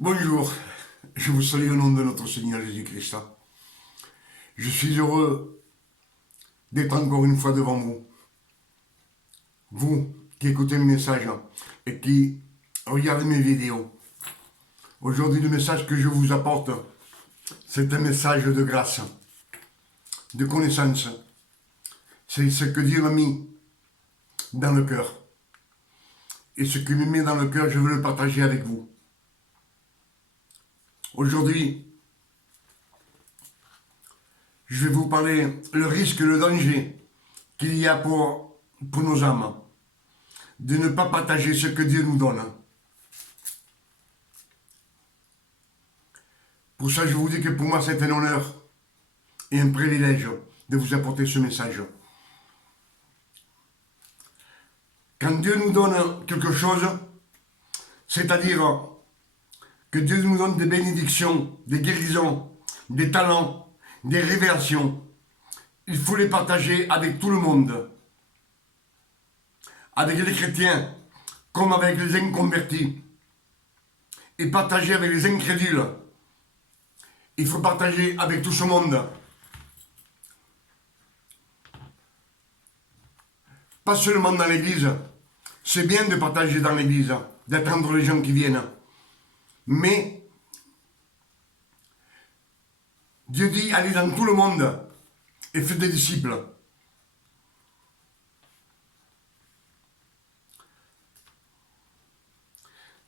Bonjour, je vous salue au nom de notre Seigneur Jésus-Christ. Je suis heureux d'être encore une fois devant vous. Vous qui écoutez mes messages et qui regardez mes vidéos. Aujourd'hui, le message que je vous apporte, c'est un message de grâce, de connaissance. C'est ce que Dieu m'a mis dans le cœur. Et ce qu'il me met dans le cœur, je veux le partager avec vous. Aujourd'hui, je vais vous parler le risque, le danger qu'il y a pour nos âmes, de ne pas partager ce que Dieu nous donne. Pour ça, je vous dis que pour moi, c'est un honneur et un privilège de vous apporter ce message. Quand Dieu nous donne quelque chose, c'est-à-dire que Dieu nous donne des bénédictions, des guérisons, des talents, des révélations, il faut les partager avec tout le monde. Avec les chrétiens, comme avec les inconvertis. Et partager avec les incrédules. Il faut partager avec tout ce monde. Pas seulement dans l'église. C'est bien de partager dans l'église, d'attendre les gens qui viennent. Mais Dieu dit, allez dans tout le monde et faites des disciples.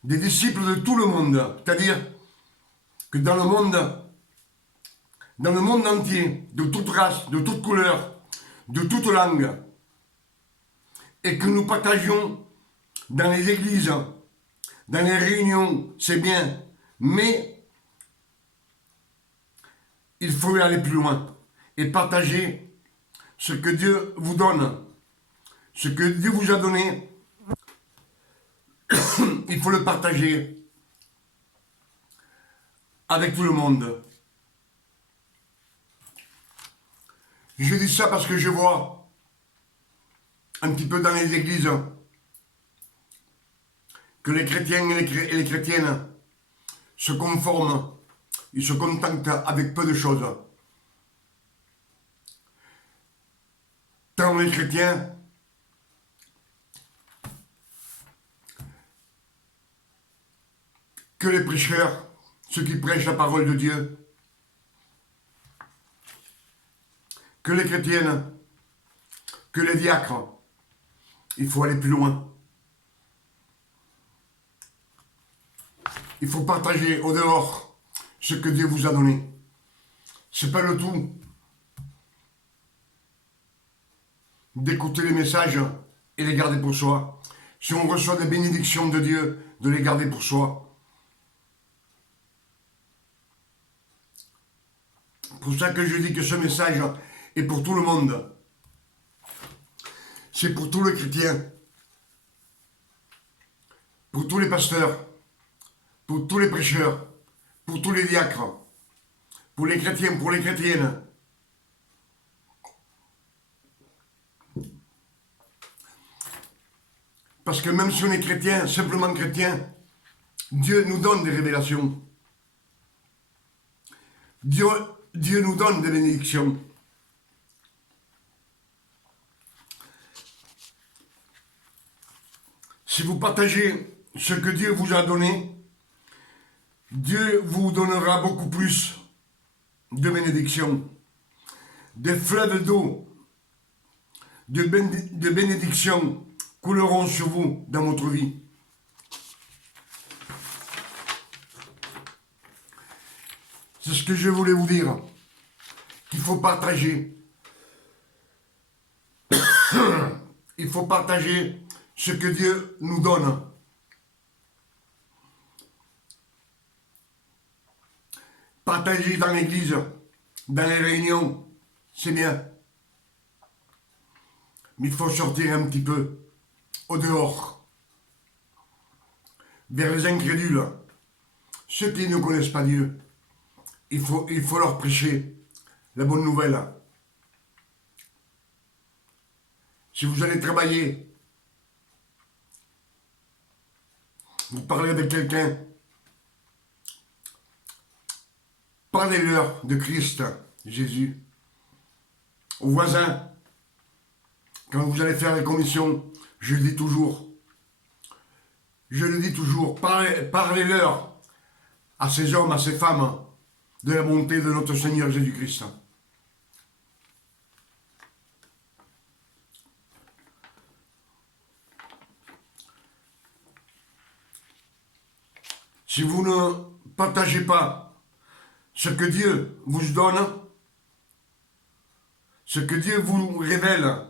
Des disciples de tout le monde. C'est-à-dire que dans le monde entier, de toute race, de toute couleur, de toute langue, et que nous partagions dans les églises, dans les réunions, c'est bien, mais il faut aller plus loin et partager ce que Dieu vous donne, ce que Dieu vous a donné. Il faut le partager avec tout le monde. Je dis ça parce que je vois un petit peu dans les églises que les chrétiens et les chrétiennes se conforment, ils se contentent avec peu de choses. Tant les chrétiens que les prêcheurs, ceux qui prêchent la parole de Dieu, que les chrétiennes, que les diacres, il faut aller plus loin. Il faut partager au dehors ce que Dieu vous a donné. C'est pas le tout d'écouter les messages et les garder pour soi. Si on reçoit des bénédictions de Dieu, de les garder pour soi. Pour ça que je dis que ce message est pour tout le monde. C'est pour tous les chrétiens, pour tous les pasteurs, pour tous les prêcheurs, pour tous les diacres, pour les chrétiens, pour les chrétiennes. Parce que même si on est chrétien, simplement chrétien, Dieu nous donne des révélations. Dieu nous donne des bénédictions. Si vous partagez ce que Dieu vous a donné, Dieu vous donnera beaucoup plus de bénédictions, des fleuves d'eau, de bénédictions couleront sur vous dans votre vie. C'est ce que je voulais vous dire, qu'il faut partager. Il faut partager ce que Dieu nous donne. Partager dans l'église, dans les réunions, c'est bien. Mais il faut sortir un petit peu au dehors, vers les incrédules, ceux qui ne connaissent pas Dieu. Il faut leur prêcher la bonne nouvelle. Si vous allez travailler, vous parlez avec quelqu'un parlez-leur de Christ, Jésus. Aux voisins, quand vous allez faire les commissions, je le dis toujours, parlez-leur à ces hommes, à ces femmes, de la bonté de notre Seigneur Jésus-Christ. Si vous ne partagez pas ce que Dieu vous donne, ce que Dieu vous révèle,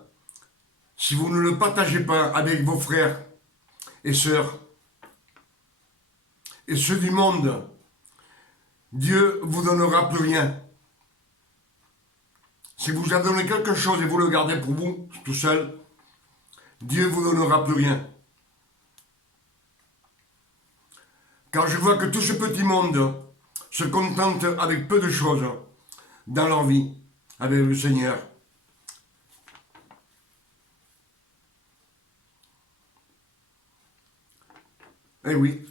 si vous ne le partagez pas avec vos frères et sœurs et ceux du monde, Dieu vous donnera plus rien. Si vous avez donné quelque chose et vous le gardez pour vous, tout seul, Dieu vous donnera plus rien. Car je vois que tout ce petit monde se contente avec peu de choses dans leur vie, avec le Seigneur. Eh oui.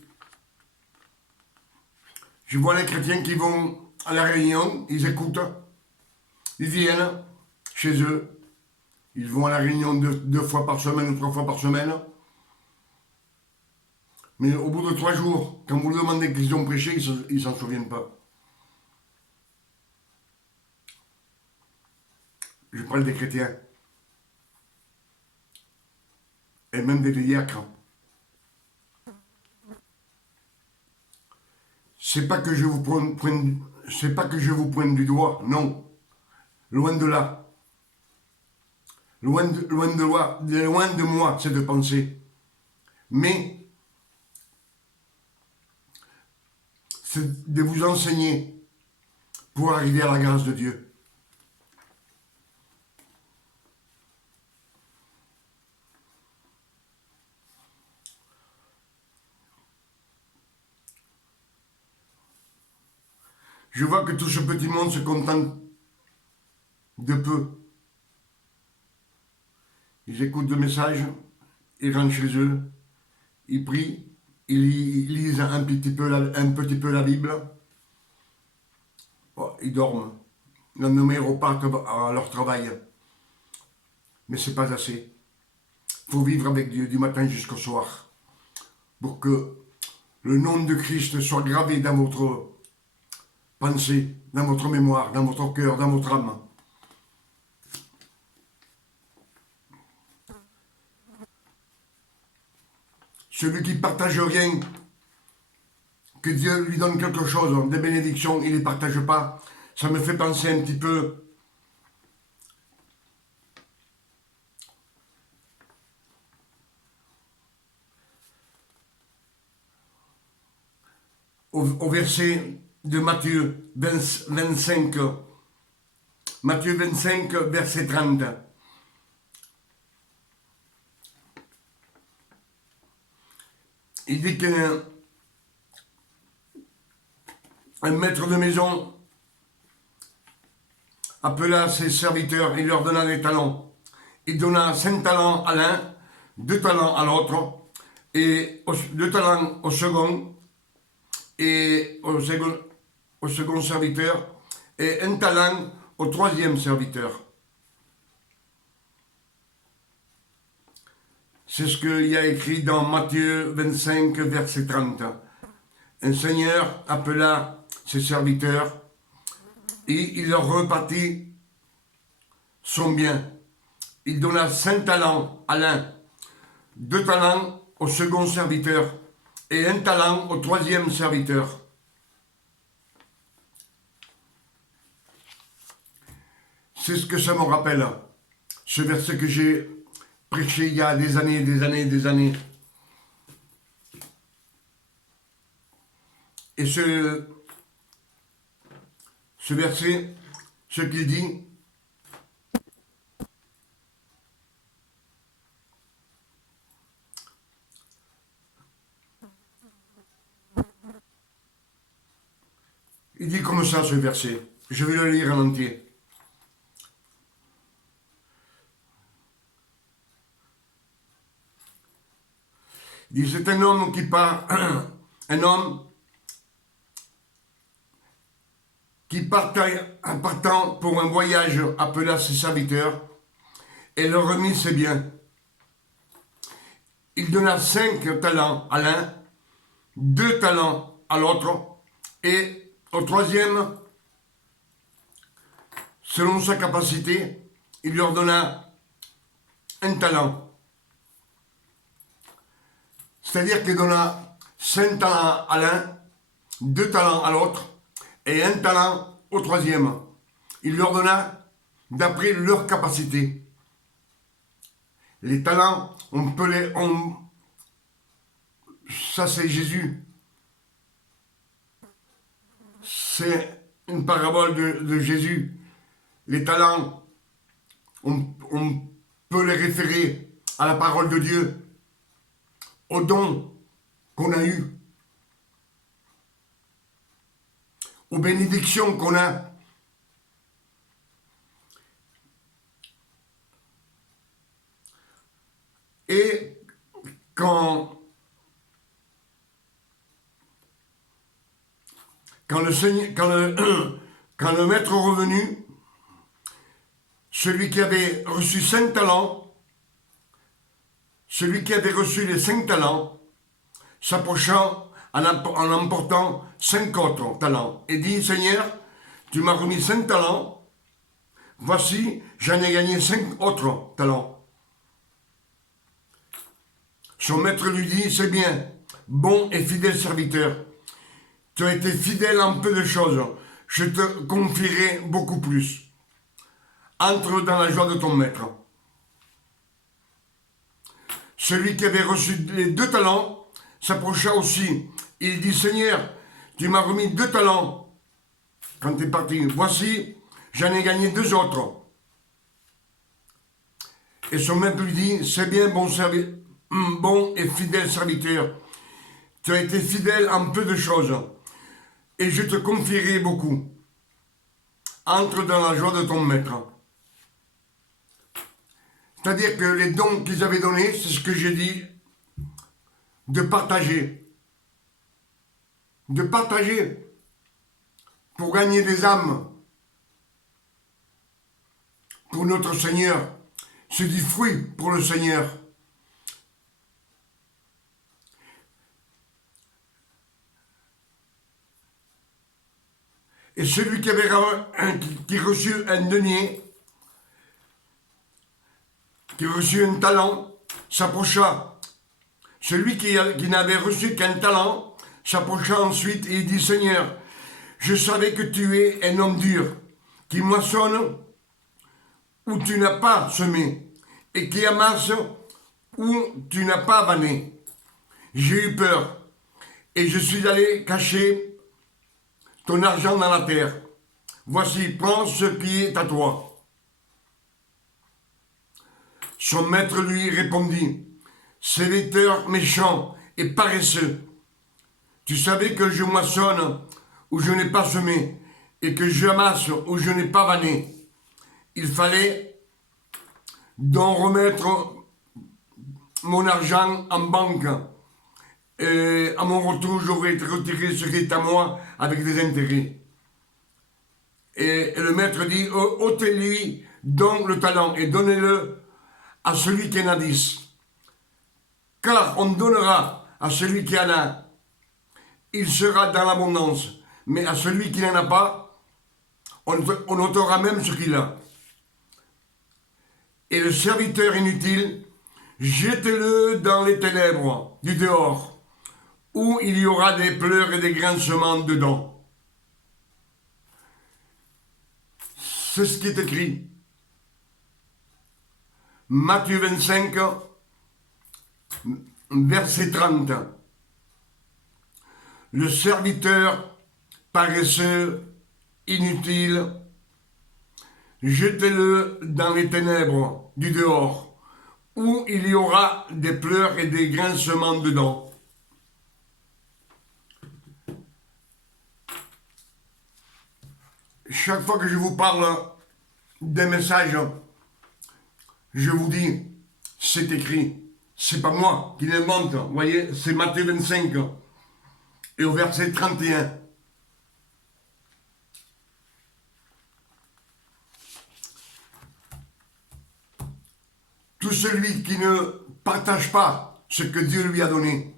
Je vois les chrétiens qui vont à la réunion, ils écoutent, ils viennent chez eux, ils vont à la réunion deux fois par semaine ou 3 fois par semaine. Mais au bout de 3 jours, quand vous leur demandez qu'ils ont prêché, ils ne s'en souviennent pas. Je parle des chrétiens. Et même des diacres. C'est pas que je vous pointe du doigt, non. Loin de là. Loin de moi cette pensée. Mais c'est de vous enseigner pour arriver à la grâce de Dieu. Je vois que tout ce petit monde se contente de peu. Ils écoutent le message, ils rentrent chez eux, ils prient, ils lisent un petit peu la Bible, ils dorment. Le lendemain, ils repartent à leur travail. Mais c'est pas assez. Il faut vivre avec Dieu du matin jusqu'au soir pour que le nom de Christ soit gravé dans votre pensée, dans votre mémoire, dans votre cœur, dans votre âme. Celui qui ne partage rien, que Dieu lui donne quelque chose, des bénédictions, il ne les partage pas. Ça me fait penser un petit peu au verset de Matthieu 25, Matthieu 25, verset 30. Il dit qu'un maître de maison appela ses serviteurs et leur donna des talents. Il donna 5 talents à l'un, 2 talents à l'autre, et 2 talents au second, et au second serviteur, et 1 talent au 3e serviteur. C'est ce qu'il y a écrit dans Matthieu 25, verset 30. Un seigneur appela ses serviteurs et il leur repartit son bien. Il donna 5 talents à l'un, 2 talents au second serviteur et 1 talent au 3e serviteur. C'est ce que ça me rappelle, ce verset que j'ai prêché il y a des années, des années. Et ce verset, ce qu'il dit, il dit comme ça ce verset. Je vais le lire en entier. Il dit, c'est un homme qui part, un homme qui partant pour un voyage appela ses serviteurs et leur remit ses biens. Il donna 5 talents à l'un, 2 talents à l'autre, et au troisième, selon sa capacité, il leur donna 1 talent. C'est-à-dire qu'il donna 5 talents à l'un, 2 talents à l'autre, et 1 talent au troisième. Il leur donna d'après leur capacité. Les talents, ça c'est Jésus. C'est une parabole de Jésus. Les talents, on peut les référer à la parole de Dieu, aux dons qu'on a eus, aux bénédictions qu'on a. Et quand le maître est revenu, celui qui avait reçu 5 talents, celui qui avait reçu les 5 talents, s'approcha en emportant 5 autres talents, et dit, Seigneur, tu m'as remis 5 talents, voici, j'en ai gagné 5 autres talents. Son maître lui dit, c'est bien, bon et fidèle serviteur. Tu as été fidèle en peu de choses, je te confierai beaucoup plus. Entre dans la joie de ton maître. Celui qui avait reçu les 2 talents s'approcha aussi. Il dit, Seigneur, tu m'as remis 2 talents quand tu es parti. Voici, j'en ai gagné 2 autres. Et son maître lui dit, c'est bien, bon et fidèle serviteur. Tu as été fidèle en peu de choses, et je te confierai beaucoup. Entre dans la joie de ton maître. C'est-à-dire que les dons qu'ils avaient donnés, c'est ce que j'ai dit, de partager. De partager pour gagner des âmes pour notre Seigneur. C'est du fruit pour le Seigneur. Et celui qui avait reçu un denier, qui reçut un talent, s'approcha. Celui qui n'avait reçu qu'un talent s'approcha ensuite et il dit, Seigneur, je savais que tu es un homme dur, qui moissonne où tu n'as pas semé, et qui amasse où tu n'as pas vanné. J'ai eu peur, et je suis allé cacher ton argent dans la terre. Voici, prends ce qui est à toi. Son maître lui répondit, serviteur méchant et paresseux, tu savais que je moissonne où je n'ai pas semé et que j'amasse où je n'ai pas vanné. Il fallait donc remettre mon argent en banque. Et à mon retour, j'aurais retiré ce qui est à moi avec des intérêts. Et le maître dit, ôtez-lui donc le talent et donnez-le à celui qui en a 10. Car on donnera à celui qui en a, il sera dans l'abondance. Mais à celui qui n'en a pas, on ôtera même ce qu'il a. Et le serviteur inutile, jetez-le dans les ténèbres du dehors, où il y aura des pleurs et des grincements dedans. C'est ce qui est écrit. Matthieu 25, verset 30. Le serviteur paresseux, inutile, jetez-le dans les ténèbres du dehors, où il y aura des pleurs et des grincements dedans. Chaque fois que je vous parle des messages, je vous dis, c'est écrit. C'est pas moi qui l'invente. Vous voyez, c'est Matthieu 25 et au verset 31. tout celui qui ne partage pas ce que Dieu lui a donné,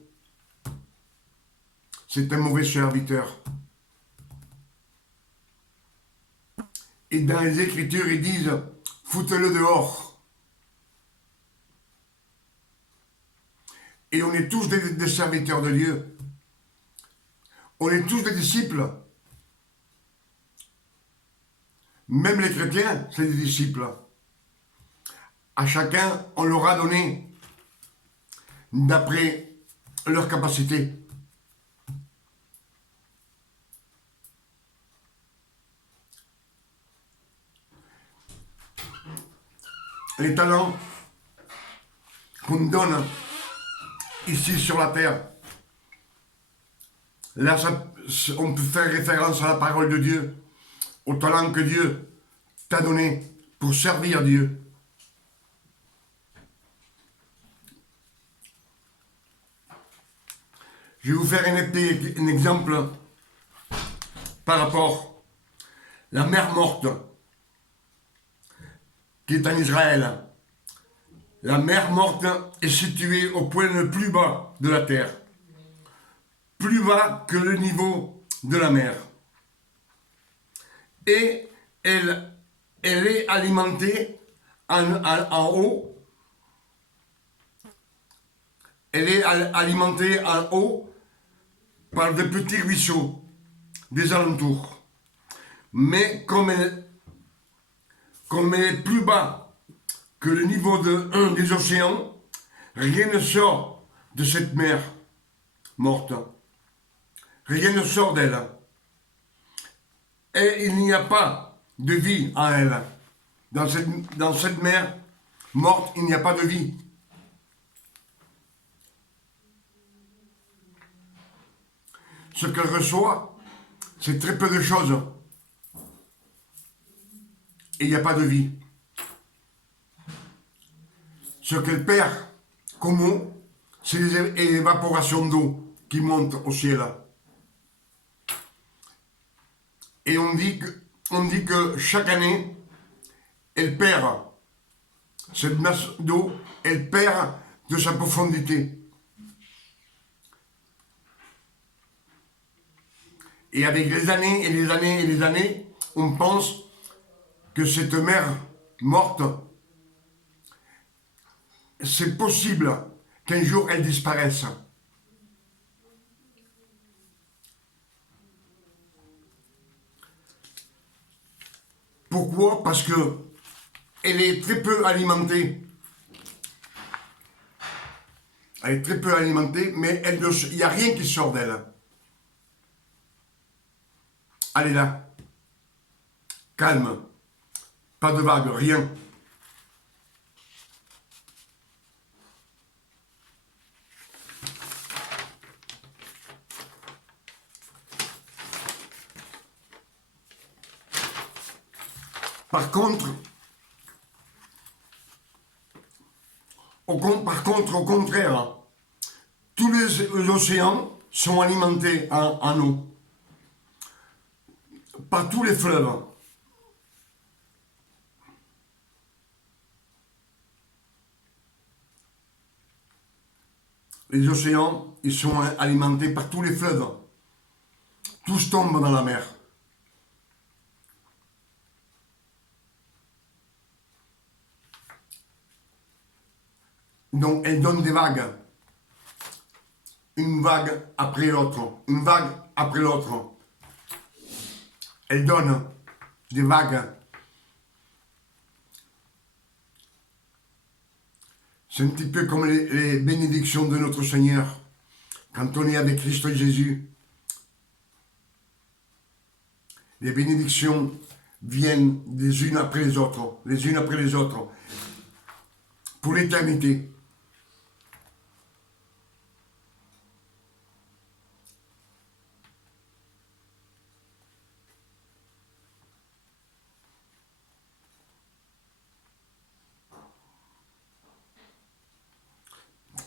c'est un mauvais serviteur. Et dans les Écritures, ils disent, foutez-le dehors. Et on est tous des serviteurs de Dieu. On est tous des disciples. Même les chrétiens, c'est des disciples. À chacun, on leur a donné d'après leur capacité. Les talents qu'on donne ici sur la terre, là, on peut faire référence à la parole de Dieu, au talent que Dieu t'a donné pour servir Dieu. Je vais vous faire un exemple par rapport à la mer morte qui est en Israël. La mer morte est située au point le plus bas de la terre, plus bas que le niveau de la mer. Et elle est alimentée en haut. Elle est alimentée en haut par de petits ruisseaux des alentours. Mais comme elle est plus bas que le niveau des océans, rien ne sort de cette mer morte. Rien ne sort d'elle. Et il n'y a pas de vie en elle. Dans cette mer morte, il n'y a pas de vie. Ce qu'elle reçoit, c'est très peu de choses. Et il n'y a pas de vie. Ce qu'elle perd comme eau, c'est l'évaporation d'eau qui monte au ciel. Et on dit que chaque année, elle perd cette masse d'eau, elle perd de sa profondité. Et avec les années et les années et les années, on pense que cette mer morte, c'est possible qu'un jour elle disparaisse. Pourquoi? Parce que elle est très peu alimentée. Elle est très peu alimentée, mais il n'y a rien qui sort d'elle. Elle est là. Calme. Pas de vagues, rien. Par contre, au contraire, tous les océans sont alimentés en eau. Par tous les fleuves. Les océans, ils sont alimentés par tous les fleuves. Tous tombent dans la mer. Donc, elle donne des vagues. Une vague après l'autre. Une vague après l'autre. Elle donne des vagues. C'est un petit peu comme les bénédictions de notre Seigneur. Quand on est avec Christ Jésus, les bénédictions viennent des unes après les autres, pour l'éternité.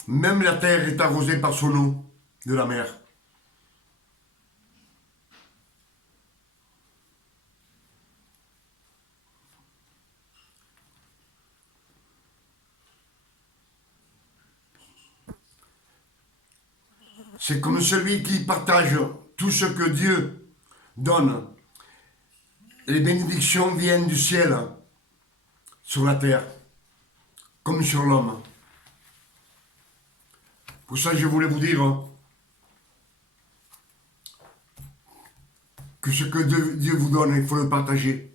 Même la terre est arrosée par son eau de la mer. C'est comme celui qui partage tout ce que Dieu donne. Les bénédictions viennent du ciel sur la terre, comme sur l'homme. Pour ça, je voulais vous dire que ce que Dieu vous donne, il faut le partager.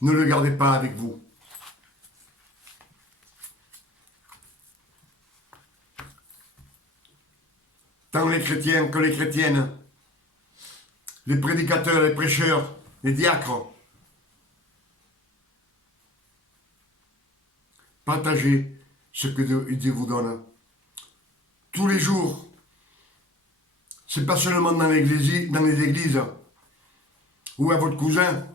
Ne le gardez pas avec vous. Tant les chrétiens que les chrétiennes, les prédicateurs, les prêcheurs, les diacres, partagez ce que Dieu vous donne. Tous les jours. C'est pas seulement dans les églises ou à votre cousin.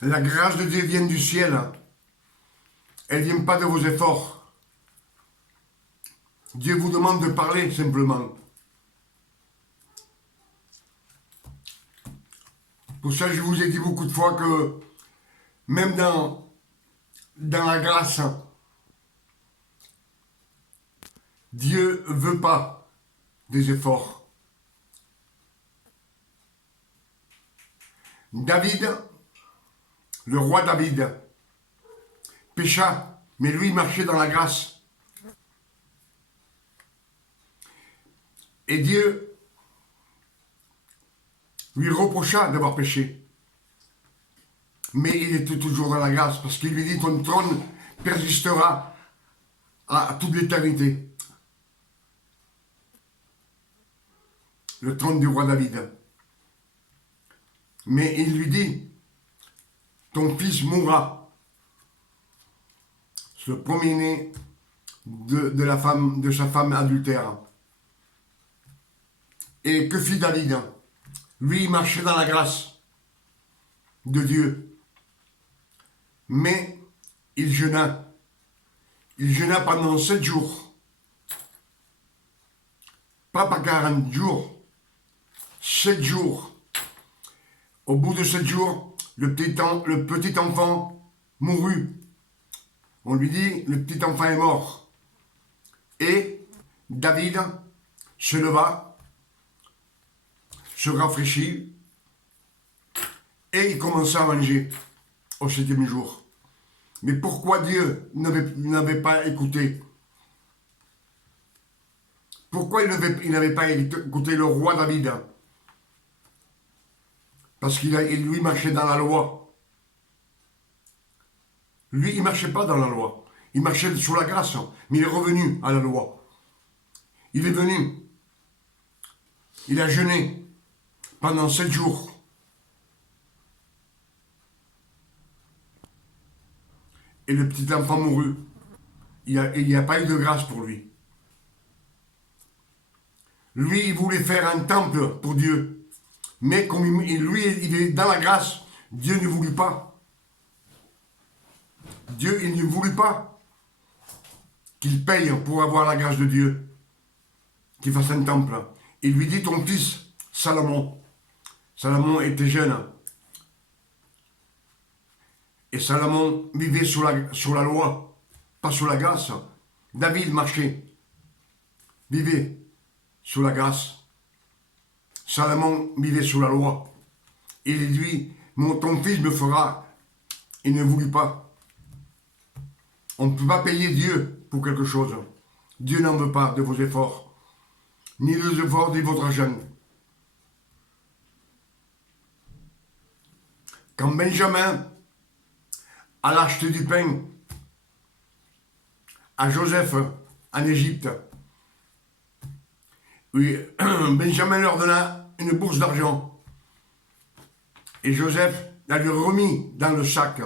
La grâce de Dieu vient du ciel. Elle ne vient pas de vos efforts. Dieu vous demande de parler simplement. Pour ça, je vous ai dit beaucoup de fois que même dans la grâce, Dieu ne veut pas des efforts. David, le roi David, pécha, mais lui marchait dans la grâce. Et Dieu lui reprocha d'avoir péché. Mais il était toujours dans la grâce, parce qu'il lui dit, ton trône persistera à toute l'éternité. Le trône du roi David. Mais il lui dit, ton fils mourra. C'est le premier-né de sa femme adultère. Et que fit David? Lui, il marchait dans la grâce de Dieu. Mais il jeûna. Il jeûna pendant 7 jours. Pas par 40 jours. 7 jours. Au bout de 7 jours, le petit enfant mourut. On lui dit, le petit enfant est mort. Et David se leva, se rafraîchit, et il commença à manger au 7e jour. Mais pourquoi Dieu n'avait pas écouté? Pourquoi il n'avait pas écouté le roi David? Parce qu'il lui marchait dans la loi. Lui, il ne marchait pas dans la loi. Il marchait sous la grâce, mais il est revenu à la loi. Il est venu. Il a jeûné pendant 7 jours. Et le petit enfant mourut. Il n'y a pas eu de grâce pour lui. Lui, il voulait faire un temple pour Dieu. Mais comme lui, il est dans la grâce, Dieu ne voulut pas. Dieu, il ne voulut pas qu'il paye pour avoir la grâce de Dieu, qu'il fasse un temple. Il lui dit, ton fils, Salomon. Salomon était jeune. Et Salomon vivait sous la loi, pas sous la grâce. David marchait, vivait sous la grâce. Salomon vivait sous la loi. Et il dit, ton fils me fera. Il ne voulut pas. On ne peut pas payer Dieu pour quelque chose. Dieu n'en veut pas de vos efforts, ni des efforts de votre argent. Quand Benjamin alla acheter du pain à Joseph en Égypte, oui, Benjamin leur donna une bourse d'argent. Et Joseph la lui remis dans le sac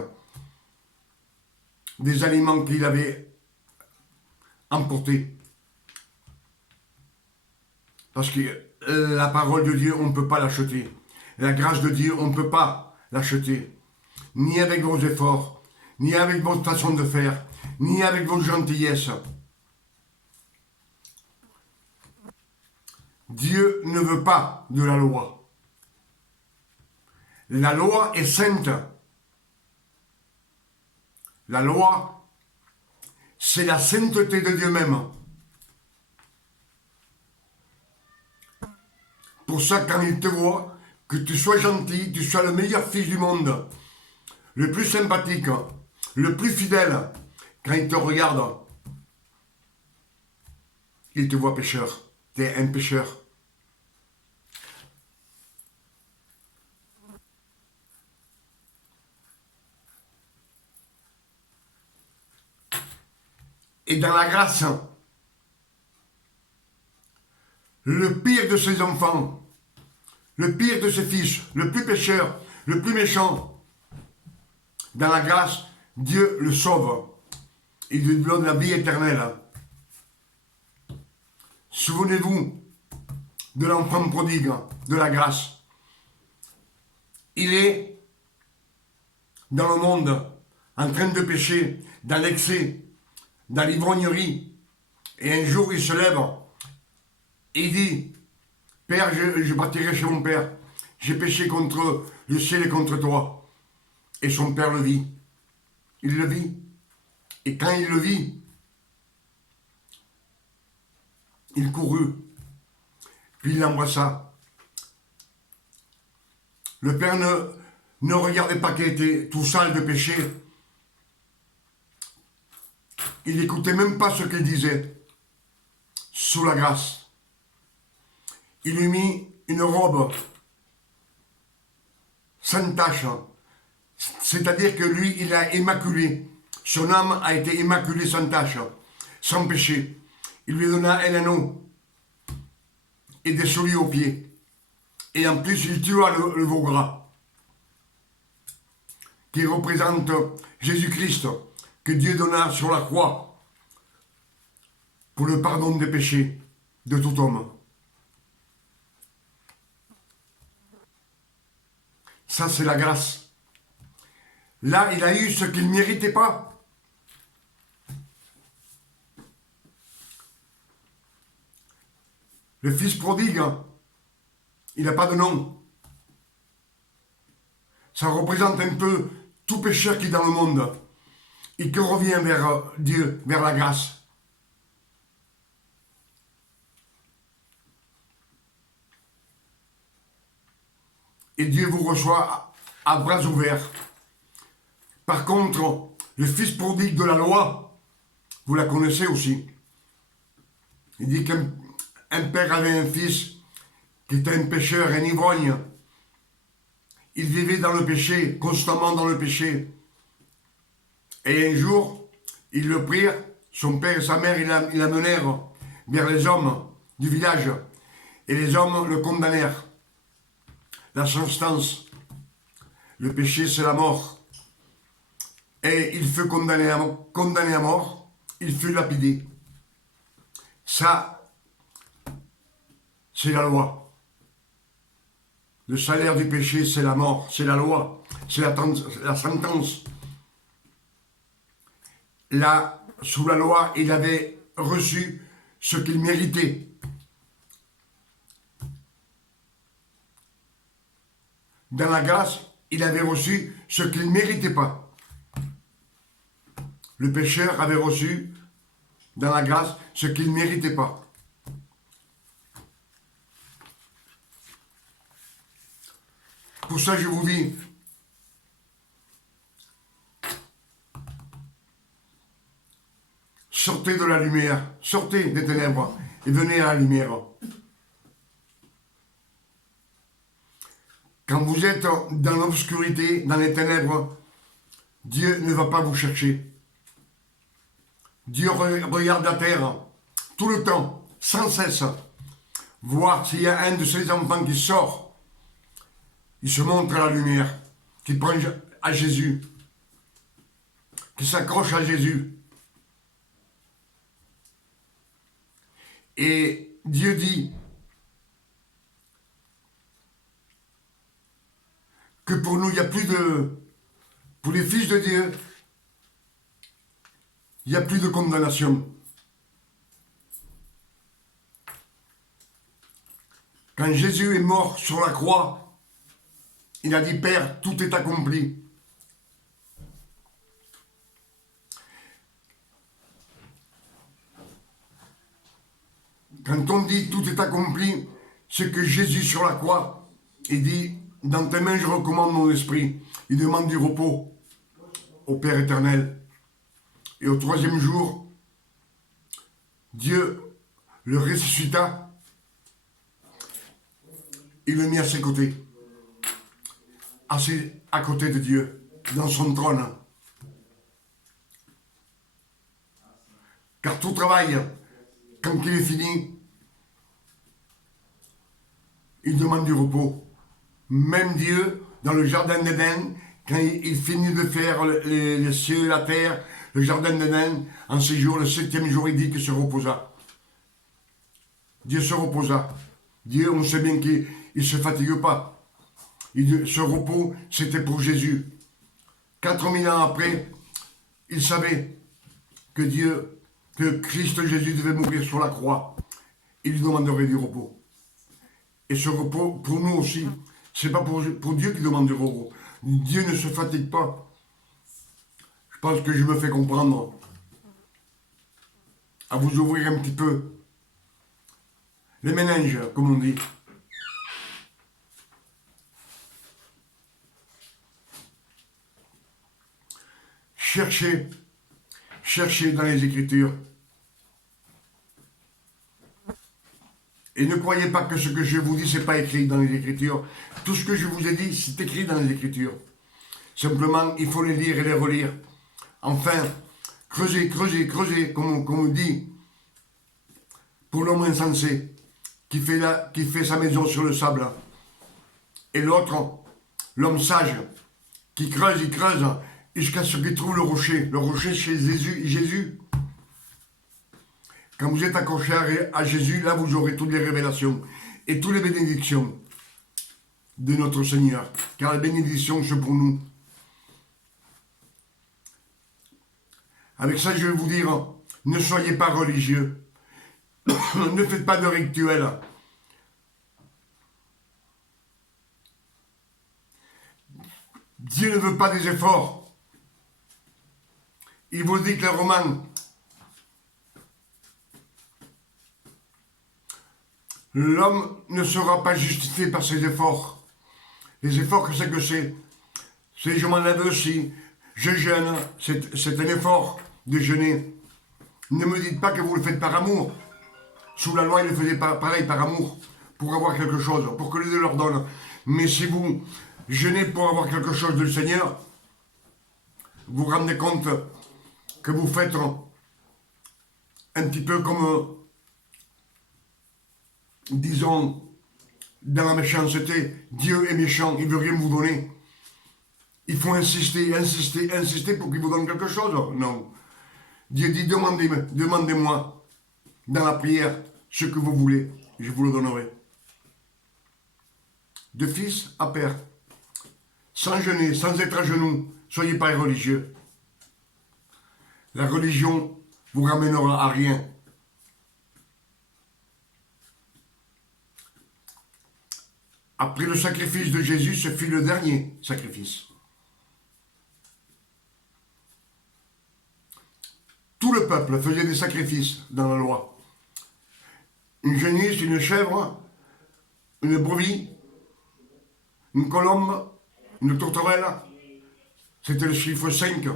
des aliments qu'il avait emportés. Parce que la parole de Dieu, on ne peut pas l'acheter. La grâce de Dieu, on ne peut pas l'acheter. Ni avec vos efforts, ni avec votre façon de faire, ni avec votre gentillesse. Dieu ne veut pas de la loi. La loi est sainte. La loi c'est la sainteté de Dieu même. Pour ça, quand il te voit, que tu sois gentil, tu sois le meilleur fils du monde, le plus sympathique, le plus fidèle, quand il te regarde, il te voit pécheur. Tu es un pécheur. Et dans la grâce, le pire de ses enfants, le pire de ses fils, le plus pécheur, le plus méchant, dans la grâce, Dieu le sauve. Il lui donne la vie éternelle. Souvenez-vous de l'enfant prodigue, de la grâce. Il est dans le monde, en train de pécher, dans l'excès, dans l'ivrognerie. Et un jour, il se lève et il dit, Père, je partirai chez mon Père. J'ai péché contre le ciel et contre toi. Et son Père le vit. Il le vit. Et quand il le vit, il courut. Puis il l'embrassa. Le Père ne regardait pas qu'il était tout sale de péché. Il n'écoutait même pas ce qu'il disait. Sous la grâce. Il lui mit une robe sans tache. C'est-à-dire que lui, il a immaculé. Son âme a été immaculée sans tache, sans péché. Il lui donna un anneau et des souliers aux pieds. Et en plus, il tua le veau gras, qui représente Jésus-Christ, que Dieu donna sur la croix pour le pardon des péchés de tout homme. Ça, c'est la grâce. Là, il a eu ce qu'il ne méritait pas. Le fils prodigue, il n'a pas de nom. Ça représente un peu tout pécheur qui est dans le monde et qui revient vers Dieu, vers la grâce. Et Dieu vous reçoit à bras ouverts. Par contre, le fils prodigue de la loi, vous la connaissez aussi. Il dit qu'un père avait un fils qui était un pécheur, un ivrogne. Il vivait dans le péché, constamment dans le péché. Et un jour, ils le prirent, son père et sa mère, ils l'amenèrent vers les hommes du village. Et les hommes le condamnèrent. La substance, le péché, c'est la mort. Et il fut condamné à mort, il fut lapidé. Ça, c'est la loi. Le salaire du péché, c'est la mort, c'est la loi, c'est la sentence. Là, sous la loi, il avait reçu ce qu'il méritait. Dans la grâce, il avait reçu ce qu'il ne méritait pas. Le pécheur avait reçu dans la grâce ce qu'il ne méritait pas. Pour ça, je vous dis, sortez de la lumière, sortez des ténèbres et venez à la lumière. Quand vous êtes dans l'obscurité, dans les ténèbres, Dieu ne va pas vous chercher. Dieu regarde la terre tout le temps, sans cesse, voir s'il y a un de ses enfants qui sort. Il se montre à la lumière, qui prend à Jésus, qui s'accroche à Jésus. Et Dieu dit que pour nous, il n'y a plus de... Pour les fils de Dieu, il n'y a plus de condamnation. Quand Jésus est mort sur la croix, il a dit, Père, tout est accompli. Quand on dit tout est accompli, c'est que Jésus sur la croix, il dit, dans tes mains je recommande mon esprit. Il demande du repos au Père éternel. Et au troisième jour, Dieu le ressuscita. Il le mit à ses côtés, à côté de Dieu, dans son trône. Car tout travail, quand il est fini, il demande du repos. Même Dieu, dans le jardin d'Éden, quand il finit de faire les cieux et la terre, le jardin d'Éden, en 6 jours, le 7e jour, il dit qu'il se reposa. Dieu se reposa. Dieu, on sait bien qu'il ne se fatigue pas. Ce repos, c'était pour Jésus. 4000 ans après, il savait que Christ Jésus devait mourir sur la croix. Il lui demanderait du repos. Et ce repos, pour nous aussi, c'est pas pour Dieu qui demande du repos. Dieu ne se fatigue pas. Je pense que je me fais comprendre. À vous ouvrir un petit peu les méninges, comme on dit. Cherchez dans les Écritures. Et ne croyez pas que ce que je vous dis, c'est pas écrit dans les Écritures. Tout ce que je vous ai dit, c'est écrit dans les Écritures. Simplement, il faut les lire et les relire. Enfin, creusez, comme on dit, pour l'homme insensé, qui fait sa maison sur le sable. Et l'autre, l'homme sage, qui creuse, jusqu'à ce qu'il trouve le rocher. Le rocher chez Jésus. Quand vous êtes accroché à Jésus, là vous aurez toutes les révélations et toutes les bénédictions de notre Seigneur. Car les bénédictions sont pour nous. Avec ça, je vais vous dire, ne soyez pas religieux. Ne faites pas de rituels. Dieu ne veut pas des efforts. Il vous dit clairement, l'homme ne sera pas justifié par ses efforts. Les efforts, qu'est-ce que c'est? C'est je m'enlève aussi, je jeûne, c'est un effort de jeûner. Ne me dites pas que vous le faites par amour. Sous la loi, il le faisait pareil par amour, pour avoir quelque chose, pour que les deux leur donnent. Mais si vous jeûnez pour avoir quelque chose du Seigneur, vous vous rendez compte que vous faites un petit peu comme, disons, dans la méchanceté. Dieu est méchant, il ne veut rien vous donner. Il faut insister pour qu'il vous donne quelque chose. Non. Dieu dit, demandez-moi dans la prière ce que vous voulez, je vous le donnerai. De fils à père, sans jeûner, sans être à genoux, soyez pas religieux. La religion vous ramènera à rien. Après le sacrifice de Jésus, ce fut le dernier sacrifice. Tout le peuple faisait des sacrifices dans la loi. Une génisse, une chèvre, une brebis, une colombe, une tourterelle. C'était le chiffre 5.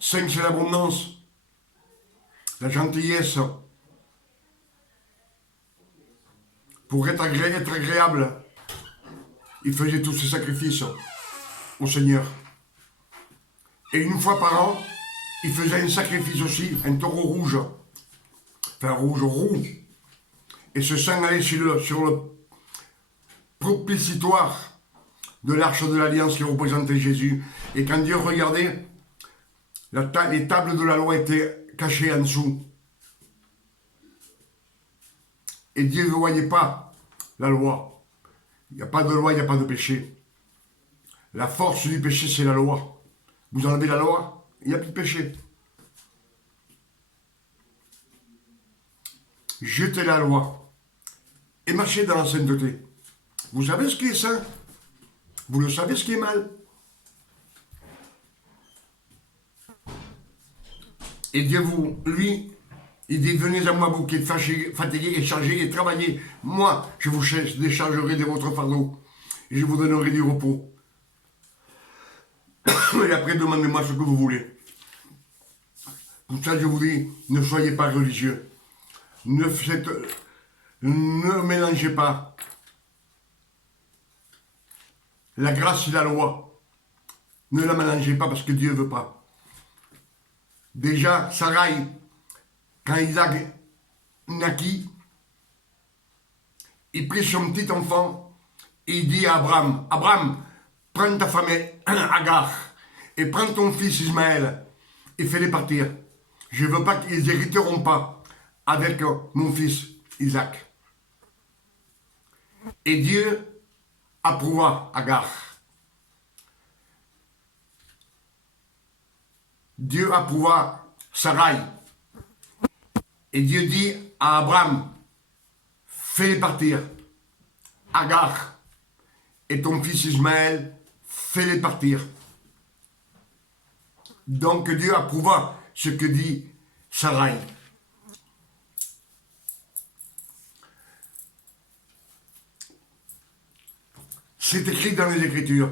5, c'est l'abondance, la gentillesse. Pour être agréable, il faisait tous ces sacrifices au Seigneur. Et une fois par an, il faisait un sacrifice aussi, un taureau rouge. Enfin, rouge roux. Et ce sang allait sur le propitiatoire de l'arche de l'Alliance qui représentait Jésus. Et quand Dieu regardait, les tables de la loi étaient cachées en dessous. Et Dieu ne voyait pas la loi. Il n'y a pas de loi, il n'y a pas de péché. La force du péché, c'est la loi. Vous enlevez la loi, il n'y a plus de péché. Jetez la loi et marchez dans la sainteté. Vous savez ce qui est saint? Vous le savez ce qui est mal? Et Dieu, lui, Il dit, venez à moi, vous qui êtes fatigués et chargés et travaillez. Moi, je vous déchargerai de votre fardeau et je vous donnerai du repos. Et après, demandez-moi ce que vous voulez. Pour ça, je vous dis, ne soyez pas religieux. Ne mélangez pas la grâce et la loi. Ne la mélangez pas parce que Dieu ne veut pas. Déjà, Sarai, quand Isaac naquit, il prit son petit enfant et il dit à Abraham, Abraham, prends ta femme Agar et prends ton fils Ismaël et fais-les partir. Je ne veux pas qu'ils n'hériteront pas avec mon fils Isaac. Et Dieu approuva Agar. Dieu approuva Sarai. Et Dieu dit à Abraham, fais-les partir. Agar et ton fils Ismaël, fais-les partir. Donc Dieu approuva ce que dit Sarai. C'est écrit dans les Écritures.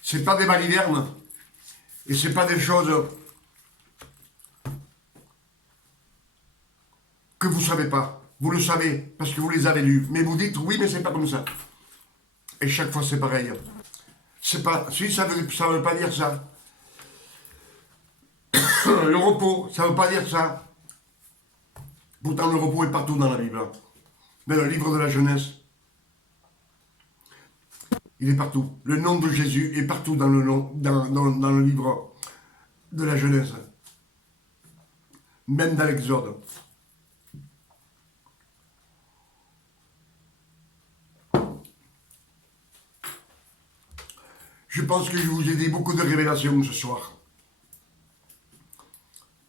C'est pas des balivernes et c'est pas des choses que vous savez pas. Vous le savez parce que vous les avez lues. Mais vous dites oui, mais c'est pas comme ça. Et chaque fois c'est pareil. C'est pas. Si ça veut pas dire ça. Le repos, ça veut pas dire ça. Pourtant le repos est partout dans la Bible. Dans le livre de la Genèse. Il est partout. Le nom de Jésus est partout dans le livre de la Genèse. Même dans l'Exode. Je pense que je vous ai dit beaucoup de révélations ce soir.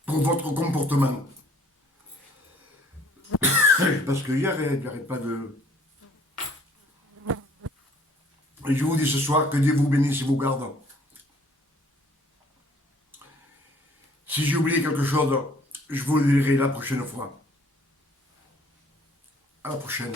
Pour votre comportement. Parce que j'arrête pas de... Et je vous dis ce soir que Dieu vous bénisse et vous garde. Si j'ai oublié quelque chose, je vous le dirai la prochaine fois. À la prochaine.